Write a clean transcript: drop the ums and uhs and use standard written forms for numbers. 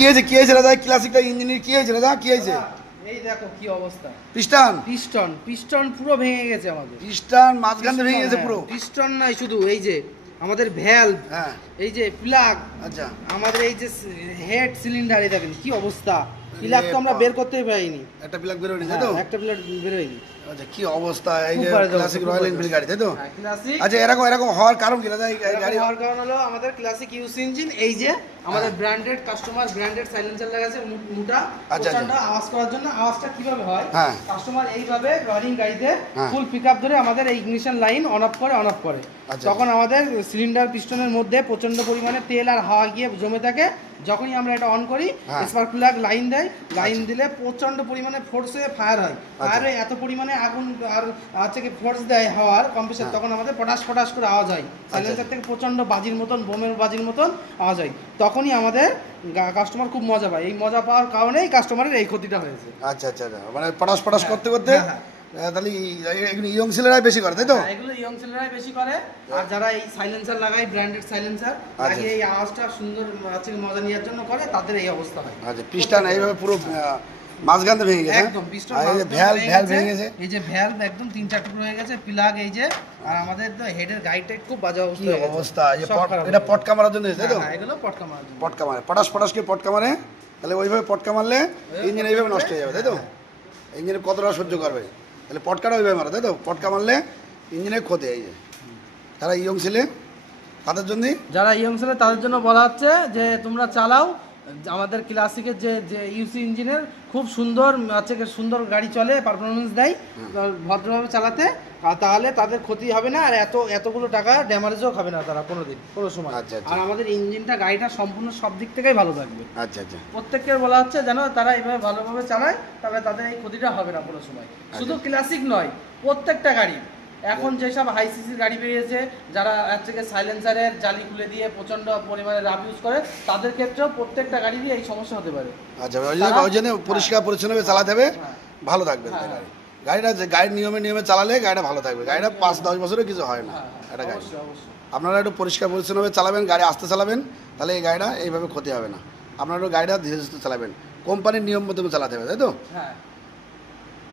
কি হয়েছে দাদা? ক্লাসিকটা ইঞ্জিনের কি হয়েছে দাদা? কি হয়েছে? এই দেখো কি অবস্থা। পিস্টন পুরো ভেঙে গেছে আমাদের। পিস্টন মাঝখান থেকে ভেঙে গেছে পুরো। পিস্টন নাই শুধু, এই যে আমাদের ভ্যালভ, হ্যাঁ এই যে প্লাগ, আচ্ছা আমাদের এই যে হেড সিলিন্ডার, এই দেখেন কি অবস্থা। প্লাগ তো আমরা বের করতেই পারিনি, একটা প্লাগ বের হয়নি তাই তো? একটা প্লাগ বের হয়নি। আচ্ছা কি অবস্থা এই যে খুব বাজে ক্লাসিক অবস্থা, রয়্যাল খুব এনফিল্ড বাজে। গাড়ি তাই তো? হ্যাঁ, ক্লাসিক। আচ্ছা এরকম হওয়ার কারণ কি দাদা? এই গাড়ি হওয়ার কারণ হলো আমাদের ক্লাসিক ইউসি ইঞ্জিন, এই যে আমাদের ব্র্যান্ডেড কাস্টমার ব্র্যান্ডেড সাইলেন্সার লাগাছে মোটা, আচ্ছা। প্রচন্ড আওয়াজ করার জন্য। আওয়াজটা কিভাবে হয়, হ্যাঁ। কাস্টমার এইভাবে রানিং গাড়িতে হ্যাঁ। ফুল পিকআপ ধরে আমাদের এই ইগনিশন লাইন অন অফ করে। আচ্ছা। তখন আমাদের সিলিন্ডার পিস্টনের মধ্যে প্রচন্ড পরিমাণে তেল আর হাওয়া গিয়ে জমে থাকে। যখনই আমরা এটা অন করি, হ্যাঁ। স্পার্ক প্লাগ লাইন দেয়, লাইন দিলে প্রচন্ড পরিমাণে ফোর্সে ফায়ার হয়। ফায়ার হয়ে এত পরিমাণে আগুন আর হচ্ছে কি ফোর্স দেয় হাওয়ার কম্প্রেসার, হ্যাঁ। তখন আমাদের পটাশ করে আওয়াজ হয়। সাইলেন্সার থেকে প্রচন্ড বাজির মতন, বোমের বাজির মতন আওয়াজ হয়। তখনই আমাদের কাস্টমার খুব মজা পায়। এই মজা পাওয়ার কারণেই কাস্টমারের এই ক্ষতিটা হয়েছে। আচ্ছা মানে পটাশ করতে হ্যাঁ। তাহলে ইয়ং ছেলেরাই বেশি করে তাই তো? এগুলো ইয়ং ছেলেরাই বেশি করে। আর যারা এই সাইলেন্সার লাগায়, ব্র্যান্ডেড সাইলেন্সার লাগিয়ে এই আওয়াজটা সুন্দর আছে মজা নেওয়ার জন্য করে, তাদের এই অবস্থা হয়। আচ্ছা পিস্টন এইভাবে পুরো মাঝখানতে ভেঙে গেছে একদম পিস্টন আর এই যে ভ্যালভ ভেঙে গেছে। এই যে ভ্যালভ একদম 3-4 টুকরো হয়ে গেছে, প্লাগ এই যে, আর আমাদের তো হেডের গাইডটা খুব বাজে অবস্থা হয়ে গেছে। অবস্থা এই এটা পটকা মারার জন্য তাই তো? হ্যাঁ, এগুলো পটকা মারার জন্য। পটকা মারে পটাশকে পটকা মারে, তাহলে ওইভাবে পটকা মারলে ইঞ্জিন এইভাবে নষ্ট হয়ে যাবে তাই তো? ইঞ্জিনে কতটা সহ্য করবে, তাহলে পটকাটা ওইভাবে মারে তাই তো? পটকা মারলে ইঞ্জিনের ক্ষতি। এই যে তারা ইয়ং ছেলে তাদের জন্য, যারা ইয়ং ছেলে তাদের জন্য বলা হচ্ছে যে তোমরা চালাও আমাদের ক্লাসিকের যে ইউসি ইঞ্জিনের খুব সুন্দর আছে, সুন্দর গাড়ি চলে, পারফরমেন্স দেয় ভদ্রভাবে চালাতে, আর তাহলে তাদের ক্ষতি হবে না, আর এতগুলো টাকা ড্যামারেজও খাবে না তারা কোনো সময়। আচ্ছা। আর আমাদের ইঞ্জিনটা গাড়িটা সম্পূর্ণ সব দিক থেকেই ভালো থাকবে। আচ্ছা প্রত্যেকের বলা হচ্ছে যেন তারা এইভাবে ভালোভাবে চালায়, তবে তাদের এই ক্ষতিটা হবে না কোনো সময়। শুধু ক্লাসিক নয়, প্রত্যেকটা গাড়ি এখন যেসব হাই সিসির গাড়ি বেরিয়েছে, যারা থেকে সাইলেন্সারের জালি খুলে দিয়ে প্রচন্ড পরিমাণে রাব ইউজ করে, তাদের ক্ষেত্রেও প্রত্যেকটা গাড়িরই এই সমস্যা হতে পারে। আচ্ছা ওই জন্য পরিষ্কার পরিচ্ছন্নভাবে চালাতে হবে, ভালো থাকবে গাড়িটা। যে গাড়ির নিয়মে চালালে গাড়িটা ভালো থাকবে। গাড়িটা 5-10 বছরের কিছু হয় না একটা গাড়ি। আপনারা একটু পরিষ্কার পরিচ্ছন্নভাবে চালাবেন, গাড়ি আস্তে চালাবেন, তাহলে এই গাড়িটা এইভাবে ক্ষতি হবে না। আপনারা একটু গাড়িটা ধীরে সুস্থে চালাবেন, কোম্পানির নিয়ম মতো চালাতে হবে তাই তো? হ্যাঁ।